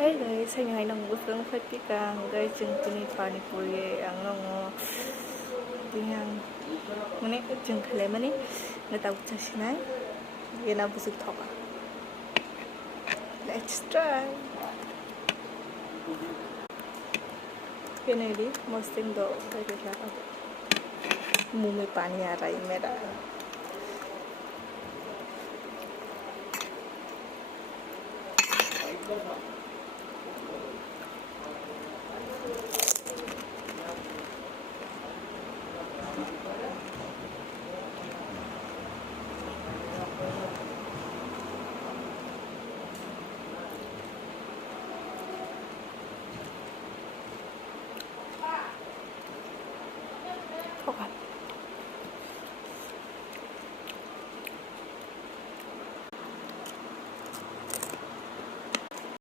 Hey guys, saya ngayon ng busang fatikang guys yung paani puri ang nong tingang mani jeng kale mani ngatau chasinai yana busuk thoka. Let's try. Finally मस्तिंग दो करके क्या मुंह में पानी आ रहा है मेरा.